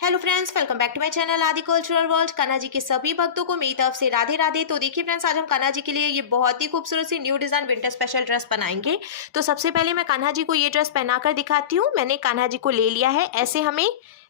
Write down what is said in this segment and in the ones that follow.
Hello friends, welcome back to my channel Adi cultural world. Kanha ji के सभी भक्तों को मेरी तरफ से राधे राधे। तो देखिए फ्रेंड्स, आज हम कान्हा जी के लिए ये बहुत ही खूबसूरत सी new design winter special dress बनाएंगे। तो सबसे पहले मैं कान्हा जी को ये ड्रेस पहनाकर दिखाती हूँ। मैंने कान्हा जी को ले लिया है, ऐसे हमें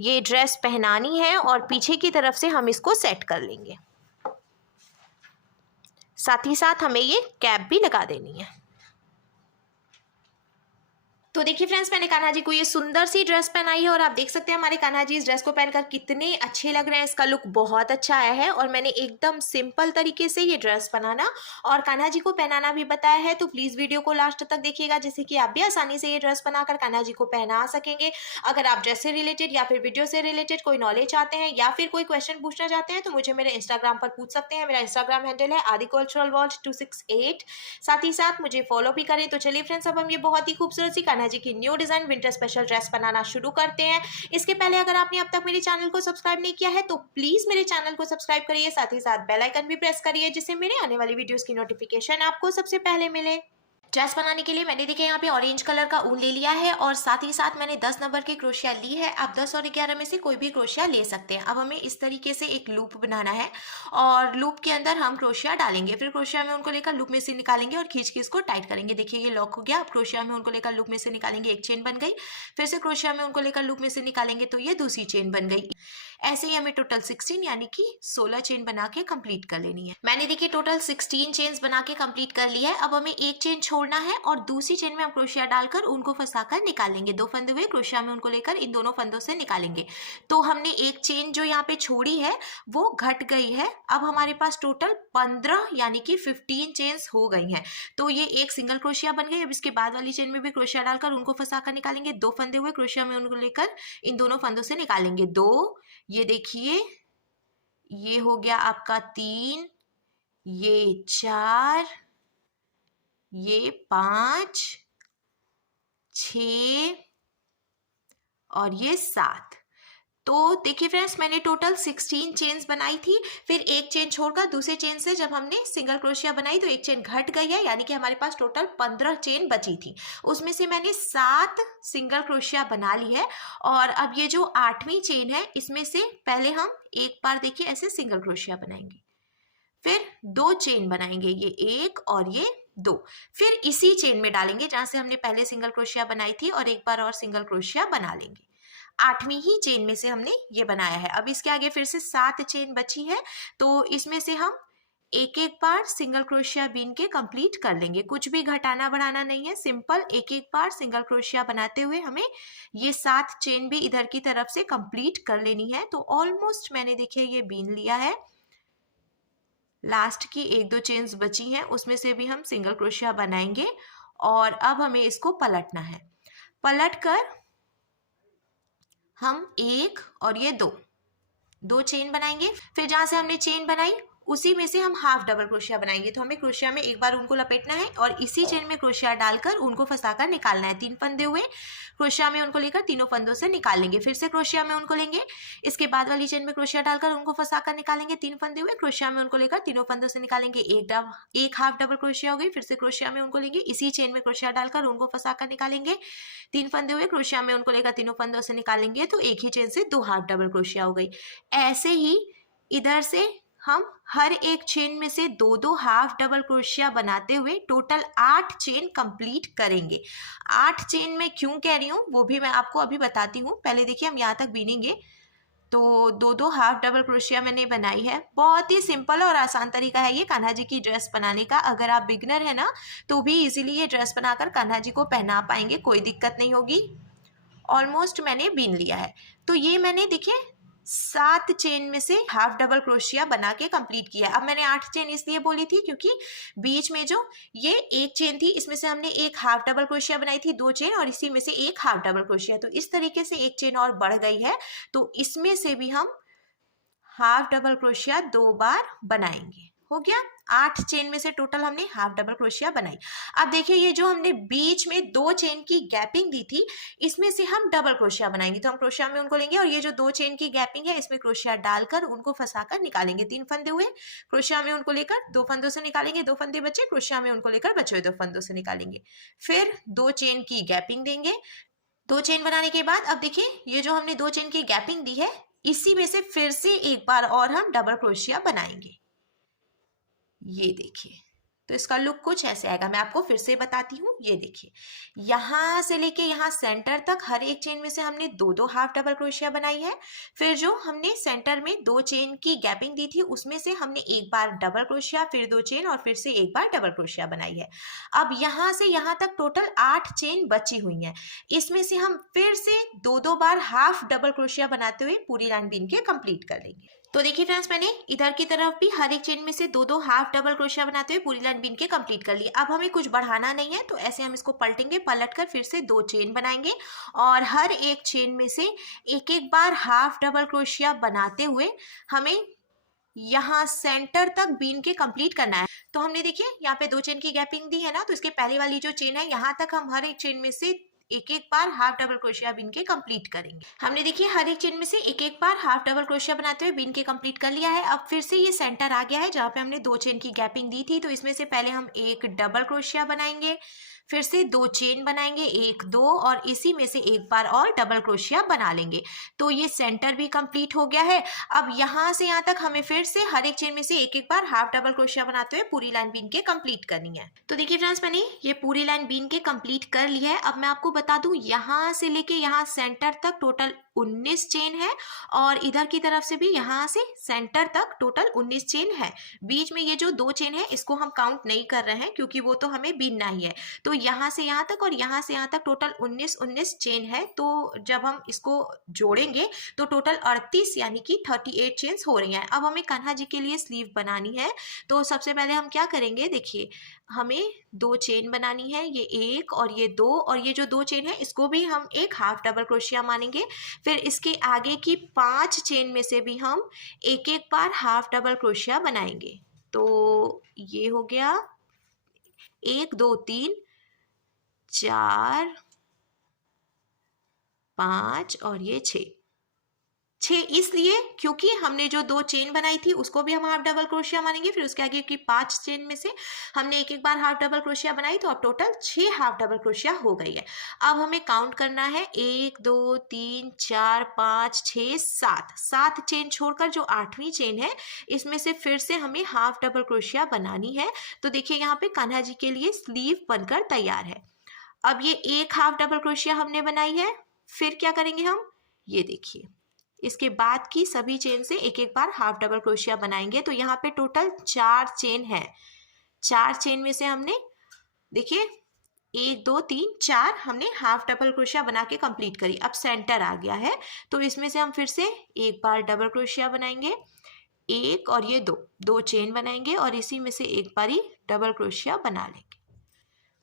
ये ड्रेस पहनानी है और पीछे की तरफ से हम इसको सेट कर लेंगे। साथ ही साथ हमें ये कैप भी लगा देनी है। तो देखिए फ्रेंड्स, मैंने कान्हा जी को ये सुंदर सी ड्रेस पहनाई है और आप देख सकते हैं हमारे कान्हा जी इस ड्रेस को पहनकर कितने अच्छे लग रहे हैं। इसका लुक बहुत अच्छा आया है और मैंने एकदम सिंपल तरीके से ये ड्रेस बनाना और कान्हा जी को पहनाना भी बताया है। तो प्लीज वीडियो को लास्ट तक देखिएगा, जिससे कि आप भी आसानी से ये ड्रेस बनाकर कान्हा जी को पहना सकेंगे। अगर आप ड्रेस से रिलेटेड या फिर वीडियो से रिलेटेड कोई नॉलेज चाहते हैं या फिर कोई क्वेश्चन पूछना चाहते हैं तो मुझे मेरे इंस्टाग्राम पर पूछ सकते हैं। मेरा इंस्टाग्राम हैंडल है आदि कल्चरल वर्ल्ड 268। साथ ही साथ मुझे फॉलो भी करें। तो चलिए फ्रेंड्स, अब हम ये बहुत ही खूबसूरत सी कान्हा जी की new design winter special dress बनाना शुरू करते हैं। इसके पहले अगर आपने अब तक मेरे चैनल को सब्सक्राइब नहीं किया है तो प्लीज मेरे चैनल को सब्सक्राइब करिए, साथ ही साथ बेल आइकन भी प्रेस करिए, जिससे मेरे आने वाली वीडियोस की नोटिफिकेशन आपको सबसे पहले मिले। ड्रेस बनाने के लिए मैंने देखिए यहाँ पे ऑरेंज कलर का ऊन ले लिया है और साथ ही साथ मैंने 10 नंबर की क्रोशिया ली है। आप 10 और 11 में से कोई भी क्रोशिया ले सकते हैं। अब हमें इस तरीके से एक लूप बनाना है और लूप के अंदर हम क्रोशिया डालेंगे, फिर क्रोशिया में उनको लेकर लूप में से निकालेंगे और खींच के इसको टाइट करेंगे। देखिए ये लॉक हो गया। अब क्रोशिया में उनको लेकर लूप में से निकालेंगे, एक चेन बन गई। फिर से क्रोशिया में उनको लेकर लूप में से निकालेंगे तो ये दूसरी चेन बन गई। ऐसे ही हमें टोटल 16 यानी कि 16 चेन बना के कंप्लीट कर लेनी है। मैंने देखिए टोटल 16 चेन्स बना के कंप्लीट कर लिया है। अब हमें एक चेन छोड़ना है और दूसरी चेन में हम क्रोशिया डालकर उनको फंसाकर निकालेंगे। 2 फंदे हुए, क्रोशिया में उनको लेकर इन दोनों फंदों से निकालेंगे। तो हमने एक चेन जो यहाँ पे छोड़ी है वो घट गई है। अब हमारे पास टोटल 15 यानी कि 15 चेन्स हो गई हैं। तो ये एक सिंगल क्रोशिया बन गई। अब इसके बाद वाली चेन में भी क्रोशिया डालकर उनको फंसाकर निकालेंगे। 2 फंदे हुए, क्रोशिया में उनको लेकर इन दोनों फंदों से निकालेंगे 2। ये देखिए ये हो गया आपका 3, ये 4, ये 5, 6 और ये 7। तो देखिए फ्रेंड्स, मैंने टोटल 16 चेन्स बनाई थी। फिर एक चेन छोड़कर दूसरे चेन से जब हमने सिंगल क्रोशिया बनाई तो एक चेन घट गई है, यानी कि हमारे पास टोटल 15 चेन बची थी। उसमें से मैंने 7 सिंगल क्रोशिया बना ली है और अब ये जो 8वीं चेन है इसमें से पहले हम एक बार देखिए ऐसे सिंगल क्रोशिया बनाएंगे, फिर 2 चेन बनाएंगे, ये 1 और ये 2। फिर इसी चेन में डालेंगे जहां से हमने पहले सिंगल क्रोशिया बनाई थी और एक बार और सिंगल क्रोशिया बना लेंगे। 8वीं ही चेन में से हमने ये बनाया है। अब इसके आगे फिर से 7 चेन बची है, तो इसमें से हम एक एक बार सिंगल क्रोशिया बीन के कंप्लीट कर लेंगे। कुछ भी घटाना बढ़ाना नहीं है, सिंपल एक एक बार सिंगल क्रोशिया बनाते हुए हमें ये 7 चेन भी इधर की तरफ से कंप्लीट कर लेनी है। तो ऑलमोस्ट मैंने देखिए ये बीन लिया है। लास्ट की 1-2 चेन्स बची हैं, उसमें से भी हम सिंगल क्रोशिया बनाएंगे और अब हमें इसको पलटना है। पलट कर हम 1 और ये 2 चेन बनाएंगे। फिर जहां से हमने चेन बनाई उसी में से हम हाफ डबल क्रोशिया बनाएंगे। तो हमें क्रोशिया में एक बार उनको लपेटना है और इसी चेन में क्रोशिया डालकर उनको फंसाकर निकालना है। 3 फंदे हुए, क्रोशिया में उनको लेकर तीनों फंदों से निकाल लेंगे। फिर से क्रोशिया में उनको लेंगे, इसके बाद वाली चेन में क्रोशिया डालकर उनको फंसाकर निकालेंगे। 3 फंदे हुए, क्रोशिया में उनको लेकर तीनों फंदों से निकालेंगे। एक हाफ डबल क्रोशिया हो गई। फिर से क्रोशिया में उनको लेंगे, इसी चेन में क्रोशिया डालकर उनको फंसाकर निकालेंगे। 3 फंदे हुए, क्रोशिया में उनको लेकर तीनों फंदों से निकालेंगे तो एक ही चेन से 2 हाफ डबल क्रोशिया हो गई। ऐसे ही इधर से हम हर एक चेन में से 2-2 हाफ डबल क्रोशिया बनाते हुए टोटल 8 चेन कंप्लीट करेंगे। 8 चेन में क्यों कह रही हूँ वो भी मैं आपको अभी बताती हूँ। पहले देखिए हम यहाँ तक बीनेंगे। तो 2-2 हाफ डबल क्रोशिया मैंने बनाई है। बहुत ही सिंपल और आसान तरीका है ये कान्हा जी की ड्रेस बनाने का। अगर आप बिगनर है ना तो भी इजीली ये ड्रेस बनाकर कान्हा जी को पहना पाएंगे, कोई दिक्कत नहीं होगी। ऑलमोस्ट मैंने बीन लिया है। तो ये मैंने देखिए 7 चेन में से हाफ डबल क्रोशिया बना के कंप्लीट किया। अब मैंने 8 चेन इसलिए बोली थी क्योंकि बीच में जो ये एक चेन थी इसमें से हमने एक हाफ डबल क्रोशिया बनाई थी, 2 चेन और इसी में से एक हाफ डबल क्रोशिया। तो इस तरीके से एक चेन और बढ़ गई है, तो इसमें से भी हम हाफ डबल क्रोशिया 2 बार बनाएंगे। हो गया 8 चेन में से टोटल हमने हाफ डबल क्रोशिया बनाई। अब देखिए ये जो हमने बीच में 2 चेन की गैपिंग दी थी इसमें से हम डबल क्रोशिया बनाएंगे। तो हम क्रोशिया में उनको लेंगे और ये जो 2 चेन की गैपिंग है इसमें क्रोशिया डालकर उनको फंसाकर निकालेंगे। 3 फंदे हुए, क्रोशिया में उनको लेकर 2 फंदों से निकालेंगे। 2 फंदे बचे, क्रोशिया में उनको लेकर बचे हुए 2 फंदों से निकालेंगे। फिर 2 चेन की गैपिंग देंगे। 2 चेन बनाने के बाद अब देखिए ये जो हमने 2 चेन की गैपिंग दी है इसी में से फिर से एक बार और हम डबल क्रोशिया बनाएंगे। ये देखिए, तो इसका लुक कुछ ऐसे आएगा। मैं आपको फिर से बताती हूँ। ये देखिए, यहाँ से लेके यहाँ सेंटर तक हर एक चेन में से हमने दो दो हाफ डबल क्रोशिया बनाई है। फिर जो हमने सेंटर में दो चेन की गैपिंग दी थी उसमें से हमने एक बार डबल क्रोशिया, फिर दो चेन और फिर से एक बार डबल क्रोशिया बनाई है। अब यहाँ से यहाँ तक टोटल 8 चेन बची हुई हैं। इसमें से हम फिर से दो दो बार हाफ डबल क्रोशिया बनाते हुए पूरी लाइन बीन के कंप्लीट कर लेंगे। तो देखिए फ्रेंड्स, मैंने इधर की तरफ भी हर एक चेन में से दो दो हाफ डबल क्रोशिया बनाते हुए पूरी लाइन बीन के कंप्लीट कर लिया। अब हमें कुछ बढ़ाना नहीं है, तो ऐसे हम इसको पलटेंगे, पलट कर फिर से दो चेन बनाएंगे और हर एक चेन में से एक एक बार हाफ डबल क्रोशिया बनाते हुए हमें यहाँ सेंटर तक बीन के कंप्लीट करना है। तो हमने देखिए यहाँ पे दो चेन की गैपिंग दी है ना, तो इसके पहले वाली जो चेन है यहाँ तक हम हर एक चेन में से एक एक बार हाफ डबल क्रोशिया बीन के कंप्लीट करेंगे। हमने देखिए हर एक चेन में से एक एक बार हाफ डबल क्रोशिया बनाते हुए बीन के कंप्लीट कर लिया है। अब फिर से ये सेंटर आ गया है जहाँ पे हमने दो चेन की गैपिंग दी थी, तो इसमें से पहले हम एक डबल क्रोशिया बनाएंगे, फिर से दो चेन बनाएंगे, एक दो, और इसी में से एक बार और डबल क्रोशिया बना लेंगे। तो ये सेंटर भी कंप्लीट हो गया है। अब यहाँ से यहाँ तक हमें फिर से हर एक चेन में से एक एक बार हाफ डबल क्रोशिया बनाते हुए पूरी लाइन बीन के कंप्लीट करनी है। तो देखिए फ्रेंड्स, मैंने ये पूरी लाइन बीन के कंप्लीट कर ली है। अब मैं आपको बता दूं, यहाँ से लेके यहाँ सेंटर तक टोटल 19 चेन है और इधर की तरफ से भी यहाँ से सेंटर तक टोटल 19 चेन है। बीच में ये जो दो चेन है इसको हम काउंट नहीं कर रहे हैं क्योंकि वो तो हमें बीनना ही है। तो यहाँ से यहाँ तक और यहाँ से यहाँ तक टोटल 19 चेन है। तो जब हम इसको जोड़ेंगे तो टोटल 38 यानी कि 38 चेन्स हो रही हैं। अब हमें कान्हा जी के लिए स्लीव बनानी है, तो सबसे पहले हम क्या करेंगे, देखिए हमें दो चेन बनानी है, ये एक और ये दो, और ये जो दो चेन है इसको भी हम एक हाफ डबल क्रोशिया मानेंगे। फिर इसके आगे की 5 चेन में से भी हम एक एक बार हाफ डबल क्रोशिया बनाएंगे। तो ये हो गया 1 2 3 4 5 और ये 6 इसलिए क्योंकि हमने जो दो चेन बनाई थी उसको भी हम हाफ डबल क्रोशिया मानेंगे। फिर उसके आगे की 5 चेन में से हमने एक एक बार हाफ डबल क्रोशिया बनाई, तो अब टोटल 6 हाफ डबल क्रोशिया हो गई है। अब हमें काउंट करना है 1 2 3 4 5 6 7 चेन छोड़कर जो 8वीं चेन है इसमें से फिर से हमें हाफ डबल क्रोशिया बनानी है। तो देखिए यहाँ पे कान्हा जी के लिए स्लीव बनकर तैयार है। अब ये एक हाफ डबल क्रोशिया हमने बनाई है, फिर क्या करेंगे हम, ये देखिए इसके बाद की सभी चेन से एक एक बार हाफ डबल क्रोशिया बनाएंगे। तो यहाँ पे टोटल 4 चेन है। 4 चेन में से हमने देखिए 1 2 3 4 हमने हाफ डबल क्रोशिया बना के कंप्लीट करी। अब सेंटर आ गया है, तो इसमें से हम फिर से एक बार डबल क्रोशिया बनाएंगे, एक और ये दो चेन बनाएंगे और इसी में से एक बार ही डबल क्रोशिया बना लेंगे।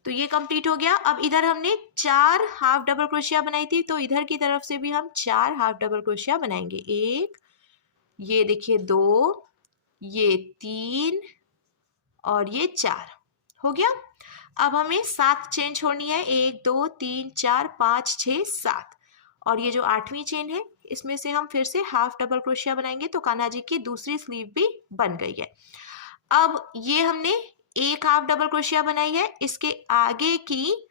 तो ये कंप्लीट हो गया। अब इधर हमने 4 हाफ डबल क्रोशिया बनाई थी, तो इधर की तरफ से भी हम 4 हाफ डबल क्रोशिया बनाएंगे। एक, ये देखिए 2, ये 3 और ये 4 हो गया। अब हमें 7 चेन छोड़नी है, 1 2 3 4 5 6 7, और ये जो 8वीं चेन है इसमें से हम फिर से हाफ डबल क्रोशिया बनाएंगे। तो कान्हा जी की दूसरी स्लीव भी बन गई है। अब ये हमने एक हाफ डबल क्रोशिया बनाई है, इसके आगे की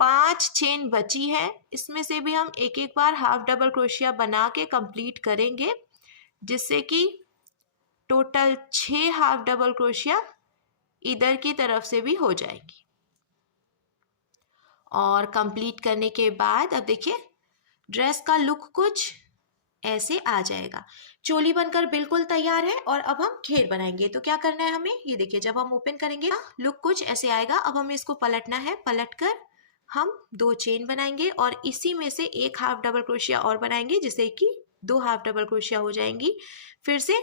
5 चेन बची है, इसमें से भी हम एक एक बार हाफ डबल क्रोशिया बना के कंप्लीट करेंगे, जिससे कि टोटल 6 हाफ डबल क्रोशिया इधर की तरफ से भी हो जाएंगी। और कंप्लीट करने के बाद अब देखिए ड्रेस का लुक कुछ ऐसे आ जाएगा। चोली बनकर बिल्कुल तैयार है और अब हम घेर बनाएंगे। तो क्या करना है हमें, ये देखिए जब हम ओपन करेंगे लुक कुछ ऐसे आएगा। अब हमें इसको पलटना है, पलटकर हम 2 चेन बनाएंगे और इसी में से एक हाफ डबल क्रोशिया और बनाएंगे, जिससे कि 2 हाफ डबल क्रोशिया हो जाएंगी। फिर से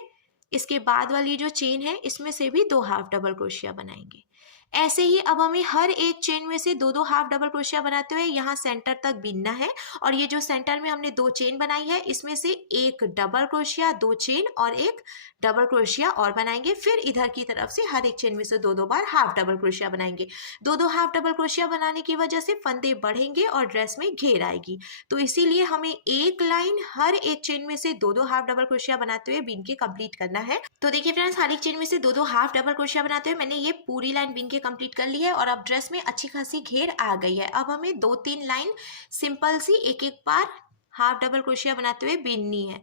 इसके बाद वाली जो चेन है इसमें से भी 2 हाफ डबल क्रोशिया बनाएंगे। ऐसे ही अब हमें हर एक चेन में से 2 हाफ डबल क्रोशिया बनाते हुए यहाँ सेंटर तक बीनना है। और ये जो सेंटर में हमने 2 चेन बनाई है इसमें से एक डबल क्रोशिया, 2 चेन और एक डबल क्रोशिया और बनाएंगे। फिर इधर की तरफ से हर एक चेन में से 2 बार हाफ डबल क्रोशिया बनाएंगे। 2 हाफ डबल क्रोशिया बनाने की वजह से फंदे बढ़ेंगे और ड्रेस में घेर आएगी। तो इसीलिए हमें एक लाइन हर एक चेन में से 2 हाफ डबल क्रोशिया बनाते हुए बीन के कंप्लीट करना है। तो देखिए फ्रेंड्स, हर एक चेन में से 2 हाफ डबल क्रोशिया बनाते हुए मैंने ये पूरी लाइन बीन कंप्लीट कर ली है और अब ड्रेस में अच्छी खासी घेर आ गई है। अब हमें 2-3 लाइन सिंपल सी एक एक बार हाफ डबल क्रोशिया बनाते हुए बीननी है।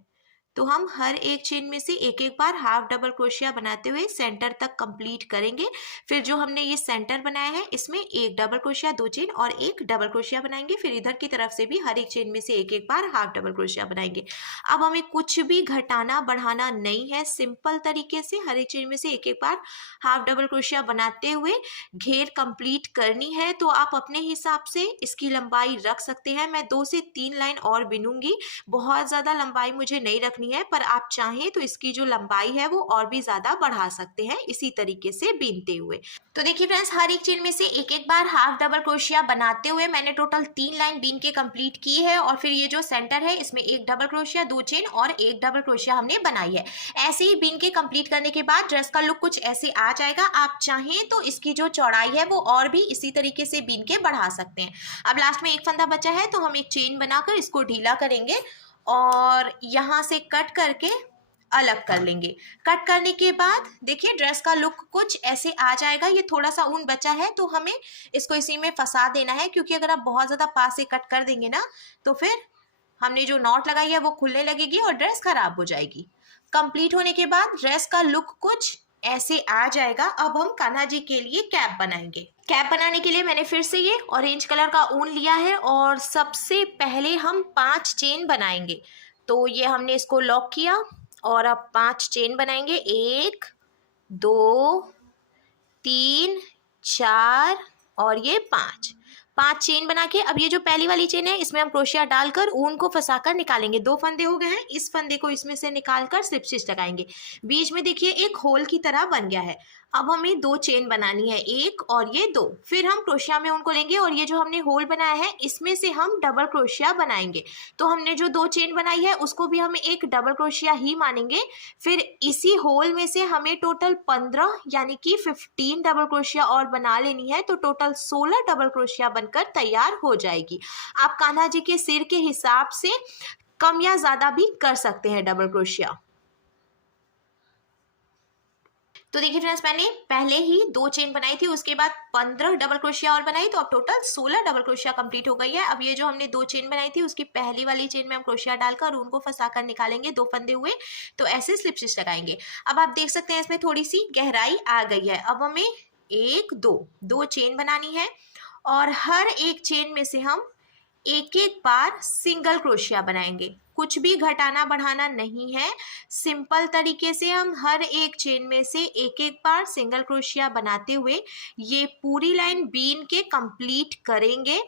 तो हम हर एक चेन में से एक एक बार हाफ डबल क्रोशिया बनाते हुए सेंटर तक कंप्लीट करेंगे। फिर जो हमने ये सेंटर बनाया है इसमें एक डबल क्रोशिया, 2 चेन और एक डबल क्रोशिया बनाएंगे। फिर इधर की तरफ से भी हर एक चेन में से एक एक बार हाफ डबल क्रोशिया बनाएंगे। अब हमें कुछ भी घटाना बढ़ाना नहीं है, सिंपल तरीके से हर एक चेन में से एक एक बार हाफ डबल क्रोशिया बनाते हुए घेर कंप्लीट करनी है। तो आप अपने हिसाब से इसकी लंबाई रख सकते हैं। मैं 2 से 3 लाइन और बिनूंगी, बहुत ज़्यादा लंबाई मुझे नहीं रखनी है, पर आप चाहें तो इसकी जो लंबाई है वो और भी ज़्यादा बढ़ा सकते हैं इसी तरीके से बीनते हुए। तो देखिए फ्रेंड्स, हर एक चेन में से एक एक बार हाफ डबल क्रोशिया बनाते हुए मैंने टोटल 3 लाइन बीन के कंप्लीट की है। और फिर ये जो सेंटर है इसमें एक डबल क्रोशिया, 2 चेन और एक डबल क्रोशिया हमने बनाई है। ऐसे ही बीन के कंप्लीट करने के बाद ड्रेस का लुक कुछ ऐसे आ जाएगा। आप चाहें तो इसकी जो चौड़ाई है वो और भी इसी तरीके से बीन के बढ़ा सकते हैं। अब लास्ट में एक फंदा बचा है तो हम एक चेन बनाकर इसको ढीला करेंगे और यहाँ से कट करके अलग कर लेंगे। कट करने के बाद देखिए ड्रेस का लुक कुछ ऐसे आ जाएगा। ये थोड़ा सा ऊन बचा है तो हमें इसको इसी में फंसा देना है, क्योंकि अगर आप बहुत ज़्यादा पास से कट कर देंगे ना तो फिर हमने जो नॉट लगाई है वो खुलने लगेगी और ड्रेस खराब हो जाएगी। कंप्लीट होने के बाद ड्रेस का लुक कुछ ऐसे आ जाएगा। अब हम कान्हा जी के लिए कैप बनाएंगे। कैप बनाने के लिए मैंने फिर से ये ऑरेंज कलर का ऊन लिया है और सबसे पहले हम 5 चेन बनाएंगे। तो ये हमने इसको लॉक किया और अब 5 चेन बनाएंगे। 1 2 3 4 और ये 5 चेन बना के अब ये जो पहली वाली चेन है इसमें हम क्रोशिया डालकर ऊन को फंसाकर निकालेंगे। 2 फंदे हो गए हैं, इस फंदे को इसमें से निकालकर स्लिप स्टिच लगाएंगे। बीच में देखिए एक होल की तरह बन गया है। अब हमें 2 चेन बनानी है, 1 और ये 2। फिर हम क्रोशिया में उनको लेंगे और ये जो हमने होल बनाया है इसमें से हम डबल क्रोशिया बनाएंगे। तो हमने जो 2 चेन बनाई है उसको भी हम एक डबल क्रोशिया ही मानेंगे। फिर इसी होल में से हमें टोटल 15 यानी कि 15 डबल क्रोशिया और बना लेनी है। तो टोटल 16 डबल क्रोशिया बनकर तैयार हो जाएगी। आप कान्हा जी के सिर के हिसाब से कम या ज़्यादा भी कर सकते हैं डबल क्रोशिया। तो देखिए फ्रेंड्स, मैंने पहले ही 2 चेन बनाई थी, उसके बाद 15 डबल क्रोशिया और बनाई, तो अब टोटल 16 डबल क्रोशिया कंप्लीट हो गई है। अब ये जो हमने 2 चेन बनाई थी उसकी पहली वाली चेन में हम क्रोशिया डालकर उनको फंसाकर निकालेंगे। 2 फंदे हुए तो ऐसे स्लिप स्टिच लगाएंगे। अब आप देख सकते हैं इसमें थोड़ी सी गहराई आ गई है। अब हमें 1 2 चेन बनानी है और हर एक चेन में से हम एक एक बार सिंगल क्रोशिया बनाएंगे। कुछ भी घटाना बढ़ाना नहीं है, सिंपल तरीके से हम हर एक चेन में से एक एक बार सिंगल क्रोशिया बनाते हुए ये पूरी लाइन बीन के कंप्लीट करेंगे।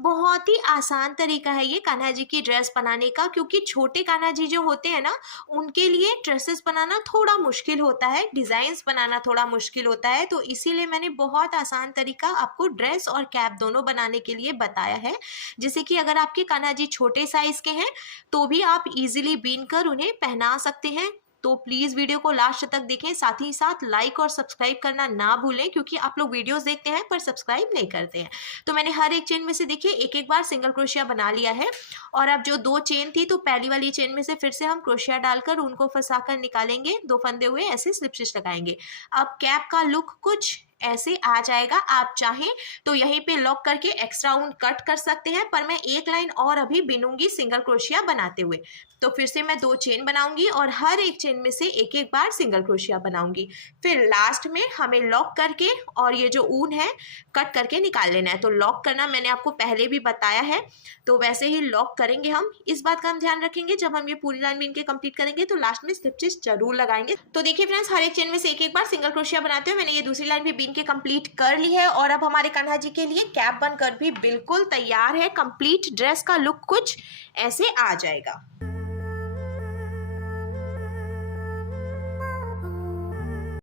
बहुत ही आसान तरीका है ये कान्हा जी की ड्रेस बनाने का, क्योंकि छोटे कान्हा जी जो होते हैं ना उनके लिए ड्रेसेस बनाना थोड़ा मुश्किल होता है, डिज़ाइंस बनाना थोड़ा मुश्किल होता है। तो इसीलिए मैंने बहुत आसान तरीका आपको ड्रेस और कैप दोनों बनाने के लिए बताया है, जिससे कि अगर आपके कान्हा जी छोटे साइज़ के हैं तो भी आप इजीली बीन कर उन्हें पहना सकते हैं। तो प्लीज़ वीडियो को लास्ट तक देखें, साथ ही साथ लाइक और सब्सक्राइब करना ना भूलें, क्योंकि आप लोग वीडियोस देखते हैं पर सब्सक्राइब नहीं करते हैं। तो मैंने हर एक चेन में से देखिए एक एक बार सिंगल क्रोशिया बना लिया है। और अब जो 2 चेन थी तो पहली वाली चेन में से फिर से हम क्रोशिया डालकर उनको फंसाकर निकालेंगे। 2 फंदे हुए ऐसे स्लिप स्टिच लगाएंगे। अब कैप का लुक कुछ ऐसे आ जाएगा। आप चाहें तो यहीं पे लॉक करके एक्स्ट्रा ऊन कट कर सकते हैं, पर मैं एक लाइन और अभी बिनूंगी सिंगल क्रोशिया बनाते हुए। तो फिर से मैं 2 चेन बनाऊंगी और हर एक चेन में से एक एक बार सिंगल क्रोशिया बनाऊंगी। फिर लास्ट में हमें लॉक करके और ये जो ऊन है कट करके निकाल लेना है। तो लॉक करना मैंने आपको पहले भी बताया है, तो वैसे ही लॉक करेंगे हम। इस बात का हम ध्यान रखेंगे, जब हम ये पूरी लाइन बीन के कंप्लीट करेंगे तो लास्ट में स्लिप स्टिच जरूर लगाएंगे। तो देखिए फ्रेंड्स, हर एक चेन में से एक एक बार सिंगल क्रोशिया बनाते हुए मैंने ये दूसरी लाइन भी बीन के कंप्लीट कर ली है। और अब हमारे कान्हा जी के लिए कैप बनकर भी बिल्कुल तैयार है। कंप्लीट ड्रेस का लुक कुछ ऐसे आ जाएगा।